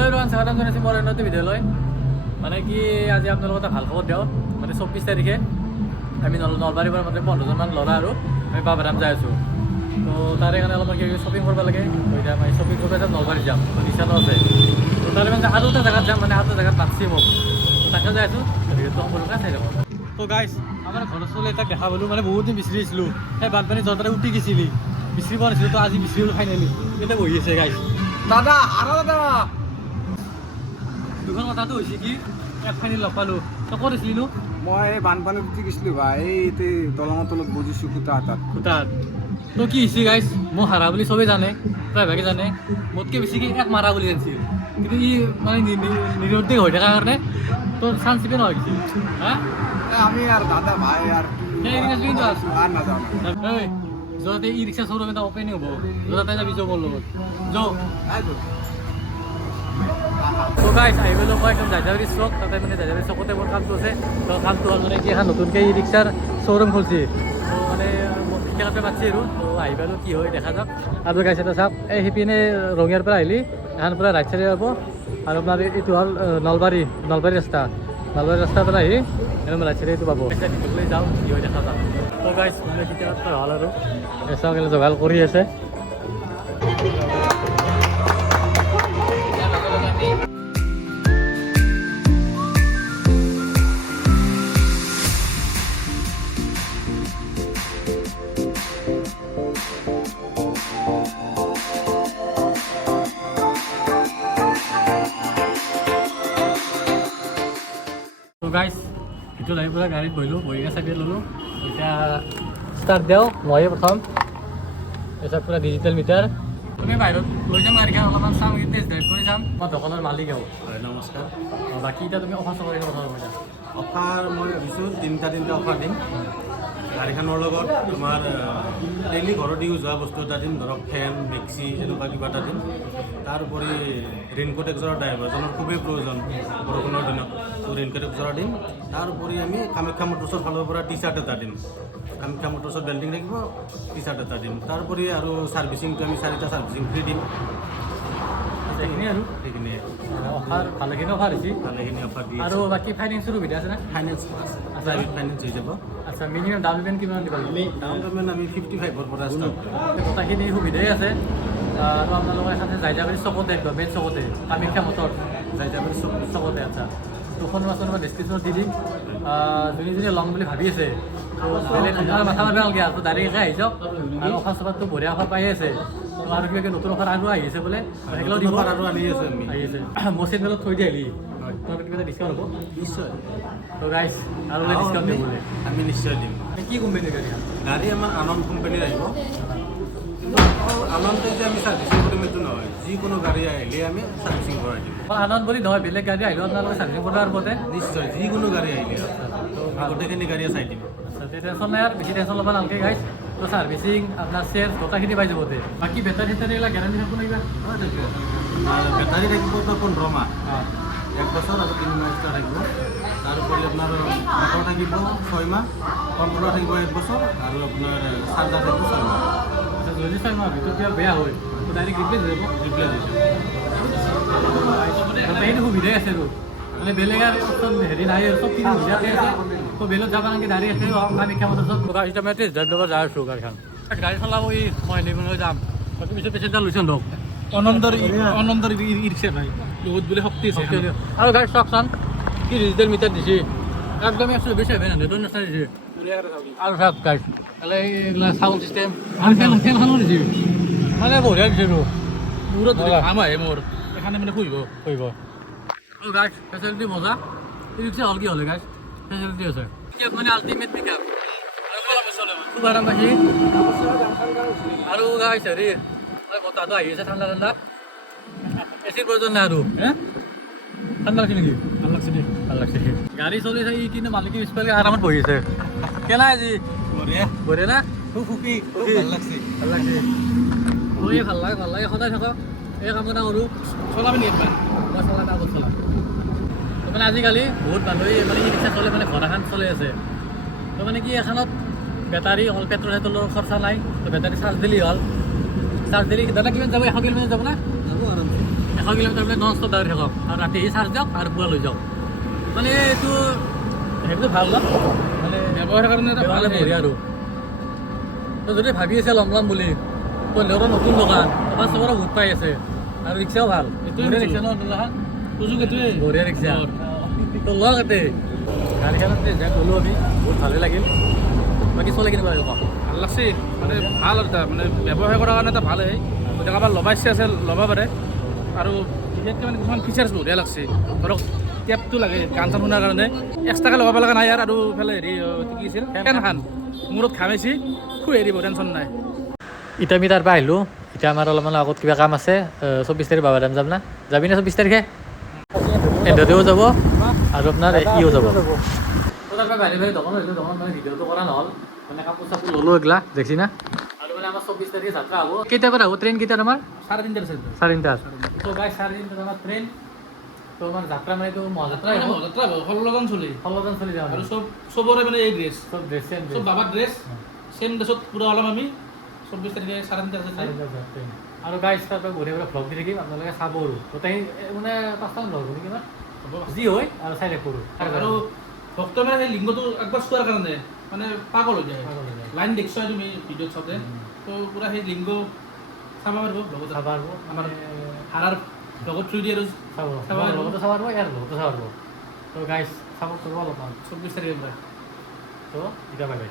Hello' everyone, স্বাগতম জনাইছোঁ মোৰ উন্নতি ভিডিঅ'লৈ। মানে কি আজি আপোনালোকক এটা ভাল খবৰ দিওঁ। মানে 24 তাৰিখে আমি নলবাৰীৰ পৰা মানে 15জনমান ল'ৰা আৰু আমি বাবাৰাম যাই আছোঁ। তো তাৰে কাৰণে অলপমান কিবা শ্বপিং কৰিব লাগে। এতিয়া আমি শ্বপিং কৰিব যাম, নলবাৰীত যাম, তো নিচানো আছে। তো তাৰে মানে আৰু এটা জেগাত যাম, মানে আৰু এটা জেগাত মাতছি মোক, তো তাকে যাই আছোঁ। ভিডিঅ'টো সম্পূৰ্ণকৈ চাই যাব। তো গাইছ, আমাৰ ঘৰৰ চলি এটাক দেখা পালোঁ, মানে বহুত দিন বিচাৰিছিলোঁ। সেই বানপানী য'ৰ তাতে উঠি গৈছিলি, বিচাৰিব নাছিলোঁ, তো আজি বিচাৰিলোঁ ফাইনেলি। এতিয়া বহি আছে গাইছ। দাদা আৰু দাদা দুখন কথাটো হৈছে কি, এক ফাইনেল লগ পালোঁ। তই ক'ত আছিলিনো? মই এই বানপানীত উঠি গৈছিলোঁ ভাই, এই দলঙৰ তলত বজিছোঁ খুটা এটাত। খুটাত তো কি হৈছে গাইছ, মোক হাৰা বুলি চবেই জানে, প্ৰায়ভাগে জানে। মোতকৈ বেছিকৈ এক মাৰা বুলি জানিছিল, কিন্তু ই মানে নিৰুদ্দেশ হৈ থকাৰ কাৰণে তোৰ চান্স চিপে নহয় কিছু। হা আমি আৰ দাদা ভাই আৰ সেই ৰিক্সা কিন্তু আছ আৰ না যাও এই য'তে ই ৰিক্সা শ্ব'ৰুম এটা অপেনিং হ'ব, য'তে যাবি যোগ মোৰ লগত যাওঁ। তো গাইছ আহি গ'লোঁ মই একদম জাজাবাৰী চক, তাতে মানে জাজাবাৰী চকতে মোৰ কামটো আছে। তো কামটো হ'ল মানে কি, এখন নতুনকৈ ই ৰিক্সাৰ শ্ব'ৰুম খুলিছে। তো মানে মোক ঠিকাতে মাতিছে আৰু, তো আহি পালোঁ, কি হয় দেখা যাওক। আৰু গাইছ এটা চাওক, এই সিপিনে ৰঙিয়াৰ পৰা আহিলি এখন পৰা ৰাইট চাইডে যাব, আৰু আপোনাৰ এইটো হ'ল নলবাৰী ৰাস্তা। নলবাৰী ৰাস্তাৰ পৰা আহি একদম ৰাইট চাইডে এইটো পাব। ভিতৰলৈ যাওঁ, কি হয় দেখা যাওক। তো গাইছ মানে কেতিয়াবা হ'ল আৰু চাওক, যোগাৰ কৰি আছে। তো গাইছ সেইটো লাগি পেলাই গাড়ীত বহিলোঁ, বহি কিনে চাবি ল'লোঁ। এতিয়া ষ্টাৰ্ট দিওঁ ময়ে প্ৰথম। তাৰপিছত পূৰা ডিজিটেল মিটাৰ। তুমি বাহিৰত লৈ যাম গাড়ীখন, অলপমান চাম, টেষ্ট ড্ৰাইভ কৰি চাম। মই দোকানৰ মালিক হওঁ। হয়, নমস্কাৰ। বাকী এতিয়া তুমি অফাৰ চফাৰ কথা কৈছা। অফাৰ মই ভাবিছোঁ তিনিটা অফাৰ দিম গাড়ীখনৰ লগত। তোমাৰ ডেইলি ঘৰত ইউজ হোৱা বস্তু এটা দিম, ধৰক ফেন, মিক্সি, এনেকুৱা কিবা এটা দিম। তাৰ উপৰি ৰেইনকোট একযোৰা ড্ৰাইভাৰজনৰ খুবেই প্ৰয়োজন বৰষুণৰ দিনত, তো ৰেইনকোট একযোৰা দিম। তাৰ উপৰি আমি কামাখ্যা মটৰ্ছৰ ফালৰ পৰা টি চাৰ্ট এটা দিম। কামাখ্যা মটৰ্ছৰ বেল্টিং থাকিব, টি চাৰ্ট এটা দিম। তাৰ উপৰি আৰু ছাৰ্ভিচিংটো আমি 4টা ছাৰ্ভিচিং ফ্ৰী দিম। সেইখিনি আৰু সেইখিনিয়ে অফাৰ, ভালেখিনি অফাৰ হৈছে। ভালেখিনি অফাৰ দি আৰু বাকী ফাইনেন্সৰ সুবিধা আছে না? ফাইনেন্স আছে, প্ৰাইভেট ফাইনেন্স হৈ যাব। আচ্ছা, মিনিমাম ডাউন পে'মেণ্ট কিমান দিব লাগিব? ডাউন পে'মেণ্ট আমি 55ৰ পৰা ষ্টাৰ্ট কৰিম। গোটেইখিনি সুবিধাই আছে। আৰু আপোনালোকৰ এখানে জাইজাবাৰী চকতে, মেইন চকতে, কামাখ্যা মটৰ জাইজাবাৰী চকতে। আচ্ছা, দুখন মাছৰ মই ডিছক্ৰিপশ্যনত দি দিম। যোনে ল'ম বুলি ভাবি আছে, তো বেলেগ আপোনাৰ মাথা মাৰিব নালাগে, আৰু ডাইৰেক্টকৈ আহি যাওক। আৰু অফাৰ চফাৰটো বঢ়িয়া অফাৰ পাই আছে। তো আৰু কিবা নতুন অফাৰ আৰু আহি আছে বোলে, সেইগিলাও দিব। অফাৰ আৰু আনি আছোঁ আমি। আহি আছে মোৰ চেনেলত থৈ দিয়ে আহিলি, তোমালোকে কিবা এটা ডিছকাউণ্ট হ'ব নিশ্চয় তো গাইছ, আৰু বোলে ডিছকাউণ্ট দিব বোলে। আমি নিশ্চয় দিম। কি কোম্পানীৰ গাড়ী? গাড়ী আমাৰ আনন্দ কোম্পানীৰ আহিব, কিন্তু আনন্দ যে আমি ছাৰ্ভিচিং কৰিম এইটো নহয়, যিকোনো গাড়ী আহিলে আমি ছাৰ্ভিচিং কৰাই দিম। আনন্দ বুলি নহয়, বেলেগ গাড়ী আহিলেও আপোনালোকে চাৰ্ভিচিং কৰাৰ ওপৰতে। নিশ্চয় যিকোনো গাড়ী আহিলে আমি গোটেইখিনি গাড়ীয়ে চাই দিম। আচ্ছা, টেনশ্যন নাই আৰু, বেছি টেনশ্যন ল'ব নালাগে গাইছ। তো ছাৰ্ভিচিং আপোনাৰ চেঞ্জ গোটেইখিনি পাই যাব। বাকী বেটাৰী চেটাৰী এইবিলাক গেৰাণ্টি থাকিব নেকি? বেটাৰী থাকিব তো 15 মাহ, অঁ 1 বছৰ আৰু 3 মাহ এক্সট্ৰা থাকিব। তাৰোপৰি আপোনাৰ মটৰ থাকিব 6 মাহ, কণ্ট্ৰলাৰ থাকিব 1 বছৰ, আৰু আপোনাৰ চাৰ্জাৰ থাকিব 6 মাহ। আচ্ছা, যদি 6 মাহৰ ভিতৰত কিবা বেয়া হয় তো ডাইৰেক্ট ৰিপ্লেচ হৈ যাব। ৰিপ্লেচ হৈ যাব। গোটেইখিনি সুবিধাই আছে আৰু, মানে বেলেগ আৰু অপশ্যন হেৰি নাই আৰু, চবখিনি সুবিধাতে আছে। তো বেলেগ যাব নালাগে, ডাইৰেক্ট আছে কামাখ্যা মটৰ্ছত। এতিয়া মই টেষ্ট ড্ৰাইভ ল'ব যাই আছোঁ গাড়ীখন। গাড়ী চলাব মই নিবলৈ যাম, বাকী পিছত পেচেণ্টাৰ লৈছোঁ ধৰক। আনন্দৰ ৰিক্সা ভাই বহুত বোলে শক্তি আছে। আৰু গাড়ী চাওকচোন, কি ডিজিটেল মিটাৰ দিছে, একদম 700 নিচিনা দিছে। আৰু চাওক গাড়ী এইগিলা চাউণ্ড চিষ্টেম, আৰু ফেনখনো দিছে, মানে বঢ়িয়া দিছে আৰু পুৰো ঘাম আহে মোৰ এখানে মানে শুইব। আৰু গাড়ী ফেচিলিটি মজা। এই ৰিক্সা হ'ল কি হ'লে গাড়ী ফেচিলিটি আছে, মানে আল্টিমেট পিক আপ, খুব আৰাম পাইছে। আৰু গাড়ী হেৰি বতাহটো আহি আছে ঠাণ্ডা ঠাণ্ডা, এচিৰ প্ৰয়োজন নাই আৰু। ঠাণ্ডা লাগছে নেকি? ভাল লাগছে দে। ভাল লাগছে। গাড়ী চলি আছে কিন্তু মালিকে পিছফালে আৰামত বহি আছে। কেনা আজি বঢ়িয়া, বঢ়িয়া না? খুব সুখী, খুব ভাল লাগছে। ভাল লাগছে। মই ভাল লাগে সদায় থাকক, এই কামনা কৰোঁ। চলাবি নি একবার? মই চলা নাই, আগত চলা। তো মানে আজিকালি বহুত মানুহে মানে ই ৰিক্সা চলে, মানে ঘৰ এখন চলি আছে। তো মানে কি এখনত বেটাৰী হ'ল, পেট্ৰল চেট্ৰলৰ খৰচা নাই, তো বেটাৰী চাৰ্জ দিলেই হ'ল। চাৰ্জ দিলে দাদা কিমান যাব? 100 কিলোমিটাৰ যাব না? যাব আৰামছে। 100 কিলোমিটাৰ বোলে নন ষ্টপ দাউৰি থাকক আৰু ৰাতি আহি চাৰ্জ দিয়ক আৰু পুৱা লৈ যাওক মানে এইটো সেইটো ভাল ন মানে ব্যৱহাৰৰ কাৰণে এটা ভাল বঢ়িয়া আৰু তই যদি ভাবি আছে ল'ম বুলি তই ল'ৰা নতুন দোকান তোমাৰ চবৰে ভোট পাই আছে আৰু ৰিক্সাও ভাল এইটোৱে বঢ়িয়া ৰিক্সা ৰিক্সা ন দুলাখন সুযোগ এইটোৱে বঢ়িয়া ৰিক্সা তো লওক এতে গাড়ীখনতে যাই গ'লোঁ আমি বহুত ভালেই লাগিল বাকী চলে কেনেকুৱা লাগিব ভাল লাগছে মানে ভাল আৰু এটা মানে ব্যৱসায় কৰাৰ কাৰণে এটা ভালেই গতিকে কাৰোবাৰ ল'ব ইচ্ছা আছে ল'ব পাৰে আৰু বিশেষকৈ মানে কিছুমান ফিচাৰ্ছ বঢ়িয়া লাগছে ধৰক টেপটো লাগে গান চান শুনাৰ কাৰণে এক্সট্ৰাকৈ লগাব লগা নাই আৰু ইফালে হেৰি কি আছিল ফেনখন মূৰত ঘামাইছি শুই এৰিব টেনশ্যন নাই এতিয়া আমি তাৰ পৰা আহিলোঁ এতিয়া আমাৰ অলপমান আগত কিবা কাম আছে 24 তাৰিখ বাবাধাম যাম না যাবি না 24 তাৰিখে এণ্ডতেও যাব আৰু আপোনাৰ ইও যাব তাৰ পৰা বাহিৰে বাহিৰে দোকান হৈছোঁ দোকান মানে ভিডিঅ'টো কৰা নহ'ল মানে কাপোৰ চাপোৰ ল'লোঁ এইগিলা দেখছি না আৰু মানে আমাৰ 24 তাৰিখে যাত্ৰা হ'ব কেতিয়াৰ পৰা হ'ব ট্ৰেইন কেতিয়াৰ আমাৰ 3:30 আছে 3:30 তো গাইছ 3:30 আমাৰ ট্ৰেইন তো আমাৰ যাত্ৰা মানে এইটো মহাযাত্ৰাই হ'ব যাত্ৰা ষোল্লজন চলি ষোল্লজন চলি যাওঁ আৰু চবৰে মানে এই ড্ৰেছ চব ড্ৰেছ চেম চব বাবাৰ ড্ৰেছ চেম ড্ৰেছত পূৰা ওলাম আমি 24 তাৰিখে 3:30 আছে আৰু গাইছ তাৰ পৰা ঘূৰি ভ্লগ দি থাকিম আপোনালোকে চাব আৰু গোটেই মানে 5টামান ভ্লগ হ'ব নেকি আমাৰ যি হয় আৰু চাই থাকোঁ আৰু ভক্তই মানে সেই লিংগটো একবাৰ চোৱাৰ কাৰণে মানে পাগল হৈ যায় লাইন দেখছোৱা তুমি ভিডিঅ'ত চাওঁতে তো পূৰা সেই লিংগ চাব পাৰিব লগত চাব পাৰিব আমাৰ হাৰাৰ লগত থ্ৰু দি আৰু চাব চাব পাৰিব লগতো চাব পাৰিব ইয়াৰ লগতো চাব পাৰিব তো গাইছ চাব কৰিব অলপমান 24 তাৰিখে পৰাই তো এতিয়া বাই বাই